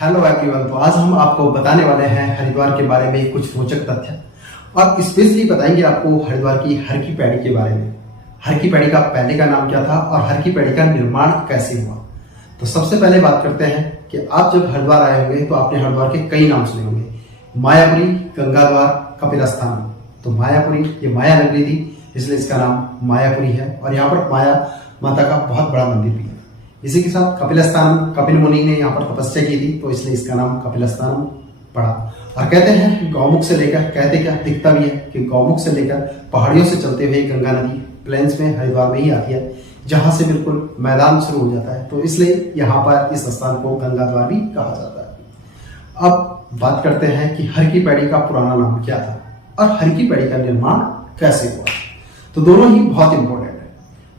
Hello everyone. तो आज हम आपको बताने वाले हैं हरिद्वार के बारे में कुछ रोचक तथ्य और स्पेशली बताएंगे आपको हरिद्वार की हर की पैड़ी के बारे में। हर की पैड़ी का पहले का नाम क्या था और हर की पैड़ी का निर्माण कैसे हुआ। तो सबसे पहले बात करते हैं कि आप जब हरिद्वार आए होंगे तो आपने हरिद्वार के कई नाम सुने होंगे, मायापुरी, गंगाद्वार, कपिलस्थान। तो मायापुरी ये माया नगरी थी, इसलिए इसका नाम मायापुरी है और यहाँ पर माया माता का बहुत बड़ा मंदिर भी है। इसी के साथ कपिलस्थान, कपिल मुनि ने यहाँ पर तपस्या की थी तो इसलिए इसका नाम कपिलस्थान पड़ा। और कहते हैं गौमुख से लेकर, कहते क्या दिखता भी है कि गौमुख से लेकर पहाड़ियों से चलते हुए गंगा नदी प्लेन्स में हरिद्वार में ही आती है, जहां से बिल्कुल मैदान शुरू हो जाता है। तो इसलिए यहाँ पर इस स्थान को गंगाद्वार भी कहा जाता है। अब बात करते हैं कि हर की पैड़ी का पुराना नाम क्या था और हर की पैड़ी का निर्माण कैसे हुआ। तो दोनों ही बहुत इंपॉर्टेंट है।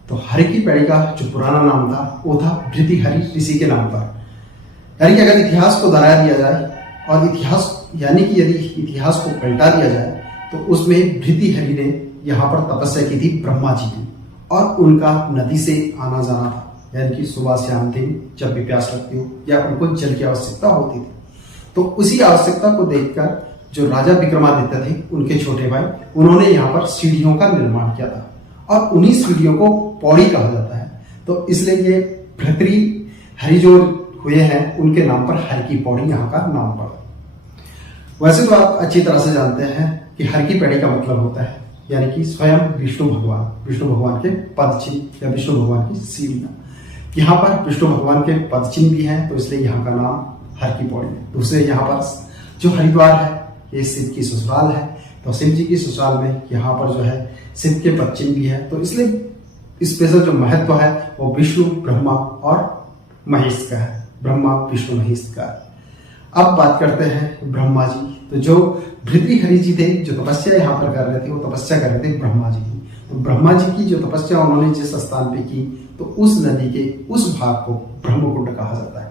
तो हर की पैड़ी का जो पुराना नाम था वो था भृतृहरि ऋषि के नाम पर। यानी कि अगर इतिहास को दोहरा दिया जाए और इतिहास यानी कि यदि इतिहास को पलटा दिया जाए तो उसमें भृतृहरि ने यहाँ पर तपस्या की थी ब्रह्मा जी की और उनका नदी से आना जाना था। यानी कि सुबह शाम दिन जब भी प्यास लगती हो या उनको जल की आवश्यकता होती थी, तो उसी आवश्यकता को देखकर जो राजा विक्रमादित्य थे उनके छोटे भाई, उन्होंने यहाँ पर सीढ़ियों का निर्माण किया था और उन्हीं सीढ़ियों को पौड़ी कहा जाता है। तो इसलिए ये भृतृहरि जो हुए हैं उनके नाम पर हर की पौड़ी यहाँ का नाम पड़ा। वैसे तो आप अच्छी तरह से जानते हैं कि हर की पैड़ी का मतलब होता है यानी कि स्वयं विष्णु भगवान के पद चिन्ह या विष्णु भगवान की सीढ़ियां। यहाँ पर विष्णु भगवान के पद चिन्ह भी हैं तो इसलिए यहाँ का नाम हर की पौड़ी है। दूसरे यहाँ पर जो हरिद्वार है ये शिव की ससुराल है, तो शिव जी की ससुराल में यहाँ पर जो है शिव के पद चिन्ह भी है। तो इसलिए स्पेशल जो महत्व है वो विष्णु, ब्रह्मा और महेश का है, ब्रह्मा विष्णु महेश का है। अब बात करते हैं ब्रह्मा जी। तो जो भृतृहरि जी थे जो तपस्या यहाँ पर कर रहे थे वो तपस्या कर रहे थे ब्रह्मा जी की। तो ब्रह्मा जी की जो तपस्या उन्होंने जिस स्थान पे की तो उस नदी के उस भाग को ब्रह्मकुंड कहा जाता है।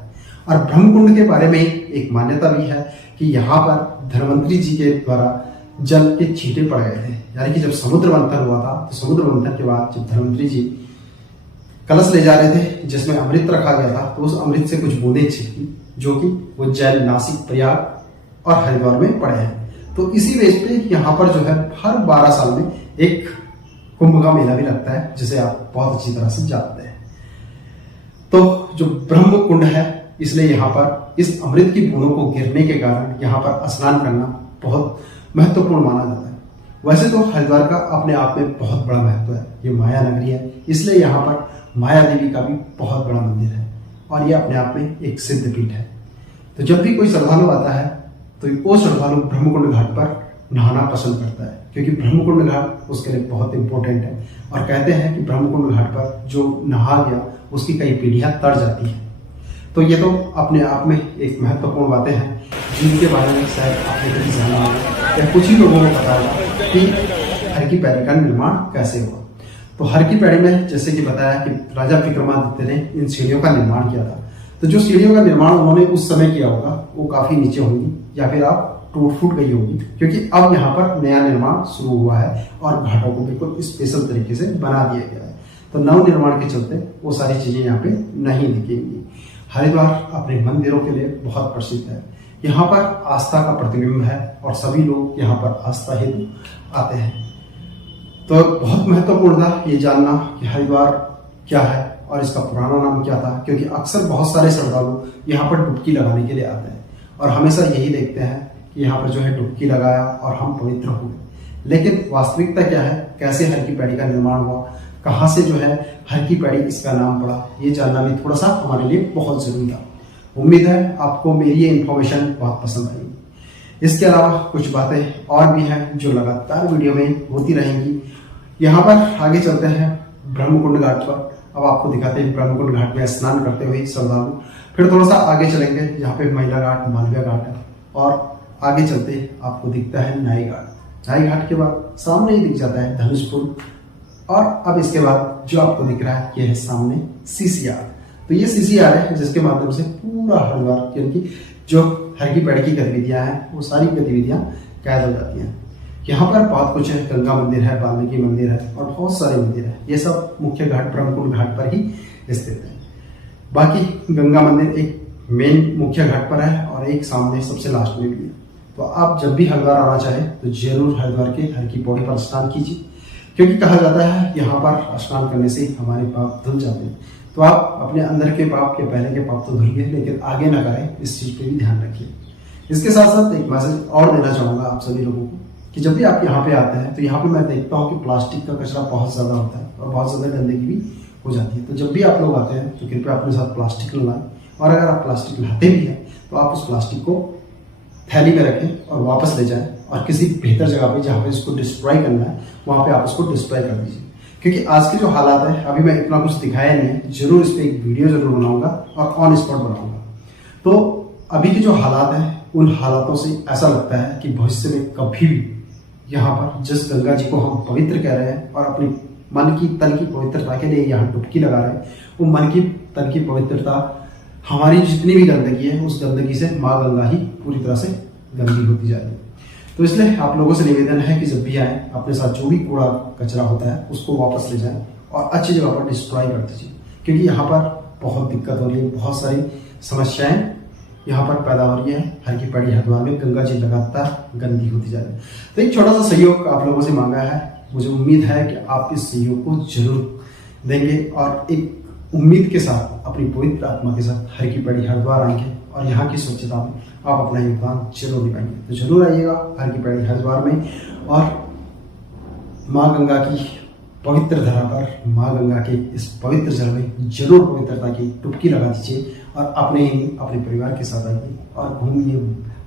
और ब्रह्मकुंड के बारे में एक मान्यता भी है कि यहाँ पर धन्वंतरी जी के द्वारा जल के छींटे पड़ गए थे। यानी कि जब समुद्र मंथन हुआ था तो समुद्र मंथन के बाद जब धन्वंतरी जी कलश ले जा रहे थे जिसमें अमृत रखा गया था तो उस अमृत से कुछ बूंदें छिटकी जो कि उज्जैन, नासिक, प्रयाग और हरिद्वार में पड़े हैं। तो इसी बेस पे यहाँ पर जो है हर 12 साल में एक कुंभ का मेला भी लगता है जिसे आप बहुत अच्छी तरह से जानते हैं। तो जो ब्रह्म कुंड है इसलिए यहाँ पर इस अमृत की बूंदों को गिरने के कारण यहाँ पर स्नान करना बहुत महत्वपूर्ण माना जाता है। वैसे तो हरिद्वार का अपने आप में बहुत बड़ा महत्व है, ये माया नगरी है इसलिए यहाँ पर माया देवी का भी बहुत बड़ा मंदिर है और ये अपने आप में एक सिद्ध पीठ है। तो जब भी कोई श्रद्धालु आता है तो वो श्रद्धालु ब्रह्मकुंड घाट पर नहाना पसंद करता है क्योंकि ब्रह्मकुंड घाट उसके लिए बहुत इंपॉर्टेंट है। और कहते हैं कि ब्रह्मकुंड घाट पर जो नहा गया उसकी कई पीढ़ियां तर जाती हैं। तो ये तो अपने आप में एक महत्वपूर्ण बातें हैं जिनके बारे में शायद आपने कभी जाना होगा या कुछ ही लोगों को पता होगा कि हर की पैड़ी का निर्माण कैसे हुआ। तो हर की पैड़ी में जैसे कि बताया कि राजा विक्रमादित्य ने इन सीढ़ियों का निर्माण किया था। तो जो सीढ़ियों का निर्माण उन्होंने उस समय किया होगा वो काफी नीचे होंगी या फिर आप टूट फूट गई होगी क्योंकि अब यहाँ पर नया निर्माण शुरू हुआ है और घाटों को बिल्कुल स्पेशल तरीके से बना दिया गया है। तो नव निर्माण के चलते वो सारी चीजें यहाँ पे नहीं दिखेंगी। हरिद्वार अपने मंदिरों के लिए बहुत प्रसिद्ध है। यहाँ पर आस्था का प्रतिबिंब है और सभी लोग यहाँ पर आस्था हेतु आते हैं। तो बहुत महत्वपूर्ण था ये जानना कि हरिद्वार क्या है और इसका पुराना नाम क्या था, क्योंकि अक्सर बहुत सारे श्रद्धालु यहाँ पर डुबकी लगाने के लिए आते हैं और हमेशा यही देखते हैं कि यहाँ पर जो है डुबकी लगाया और हम पवित्र हुए। लेकिन वास्तविकता क्या है, कैसे हर की पैड़ी का निर्माण हुआ, कहाँ से जो है हर की पैड़ी इसका नाम पड़ा, ये जानना भी थोड़ा सा हमारे लिए बहुत जरूरी था। उम्मीद है आपको मेरी ये इन्फॉर्मेशन बहुत पसंद आई। इसके अलावा कुछ बातें और भी हैं जो लगातार वीडियो में होती रहेंगी। यहाँ पर आगे चलते हैं ब्रह्मकुंड घाट पर। अब आपको दिखाते हैं ब्रह्मकुंड घाट में स्नान करते हुए श्रद्धालु। फिर थोड़ा सा आगे चलेंगे जहाँ पे महिला घाट, मालवीय घाट है और आगे चलते आपको दिखता है नाई घाट। नाई घाट के बाद सामने ही दिख जाता है धनुष पुल और अब इसके बाद जो आपको दिख रहा है ये है सामने सीसीआर। तो ये सीसीआर है जिसके माध्यम से पूरा हरिद्वार यानी कि जो हर की पैड़ी की गतिविधियां हैं वो सारी गतिविधियां कैद हो जाती हैं। यहाँ पर बहुत कुछ है, गंगा मंदिर है, वाल्मीकि मंदिर है और बहुत सारे मंदिर है। ये सब मुख्य घाट ब्रह्मकुंड घाट पर ही स्थित है। बाकी गंगा मंदिर एक मेन मुख्य घाट पर है और एक सामने सबसे लास्ट में भी है। तो आप जब भी हरिद्वार आना चाहें तो जरूर हरिद्वार के हर की पौड़ी पर स्नान कीजिए, क्योंकि कहा जाता है यहाँ पर स्नान करने से हमारे पाप धुल जाते हैं। तो आप अपने अंदर के पाप के पहले के पाप तो धुलिए, लेकिन आगे ना करें, इस चीज पे भी ध्यान रखिए। इसके साथ साथ एक मैसेज और देना चाहूंगा आप सभी लोगों को कि जब भी आप यहाँ पे आते हैं तो यहाँ पे मैं देखता हूँ कि प्लास्टिक का कचरा बहुत ज्यादा होता है और बहुत ज्यादा गंदगी भी हो जाती है। तो जब भी आप लोग आते हैं तो कृपया अपने साथ प्लास्टिक न लाएं, और अगर आप प्लास्टिक लाते भी हैं तो आप उस प्लास्टिक को थैली में रखें और वापस ले जाएं, और किसी बेहतर जगह पे जहाँ पे इसको डिस्ट्रॉय करना है वहाँ पे आप उसको डिस्ट्रॉय कर दीजिए। क्योंकि आज के जो हालात है, अभी मैं इतना कुछ दिखाया नहीं है, जरूर इस पर एक वीडियो जरूर बनाऊंगा और ऑन स्पॉट बनाऊंगा। तो अभी के जो हालात हैं उन हालातों से ऐसा लगता है कि भविष्य में कभी भी यहाँ पर जिस गंगा जी को हम पवित्र कह रहे हैं और अपनी मन की तन की पवित्रता के लिए यहाँ डुबकी लगा रहे हैं, वो मन की तन की पवित्रता, हमारी जितनी भी गंदगी है उस गंदगी से माँ गंगा ही पूरी तरह से गंदी होती जा रही है। तो इसलिए आप लोगों से निवेदन है कि जब भी आए अपने साथ जो भी कूड़ा कचरा होता है उसको वापस ले जाएं और अच्छी जगह पर डिस्ट्रॉय कर दीजिए, क्योंकि यहाँ पर बहुत दिक्कत हो रही है, बहुत सारी समस्याएं यहाँ पर पैदा हो रही है। हर की पैड़ी हरिद्वार में गंगा जी लगातार गंदी होती जा रही है। तो एक छोटा सा सहयोग आप लोगों से मांगा है, मुझे उम्मीद है कि आप इस सहयोग को जरूर देंगे और एक उम्मीद के साथ अपनी पवित्र आत्मा के साथ हर की पैड़ी हरिद्वार आएंगे और यहाँ की स्वच्छता में आप अपना योगदान जरूर निभाएंगे। तो जरूर आइएगा हर की पैड़ी हरिद्वार में और माँ गंगा की पवित्र धरा पर, माँ गंगा के इस पवित्र जल में जरूर पवित्रता की डुबकी लगा दीजिए और अपने परिवार के साथ आइए और घूमिए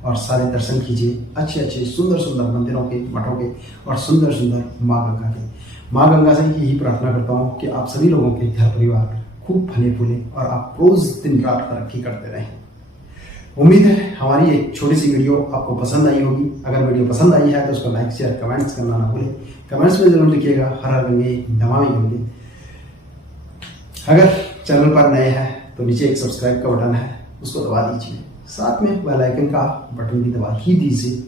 और सारे दर्शन कीजिए अच्छे अच्छे सुंदर सुंदर मंदिरों के, मठों के और सुंदर सुंदर माँ गंगा के। माँ गंगा से यही प्रार्थना करता हूँ कि आप सभी लोगों के घर परिवार खूब फले फूले और आप रोज दिन रात तरक्की करते रहें। उम्मीद है हमारी एक छोटी सी वीडियो आपको पसंद आई होगी। अगर वीडियो पसंद आई है तो उसको लाइक शेयर कमेंट्स करना ना भूलें। कमेंट्स में जरूर लिखिएगा हर हर गंगे नमामि गंगे। अगर चैनल पर नए हैं तो नीचे एक सब्सक्राइब का बटन है, उसको दबा दीजिए, साथ में बेल आइकन का बटन भी दबा ही दीजिए,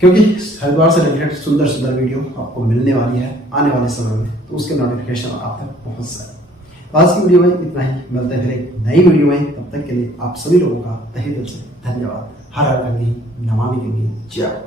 क्योंकि हरिद्वार से रिलेटेड सुंदर सुंदर वीडियो आपको मिलने वाली है आने वाले समय में, तो उसके नोटिफिकेशन आप तक पहुंच जाए। आज की वीडियो में इतना ही, मिलते हैं फिर एक नई वीडियो में। तब तक के लिए आप सभी लोगों का तहे दिल से धन्यवाद। हर हर गंगे नमामि गंगे। जय।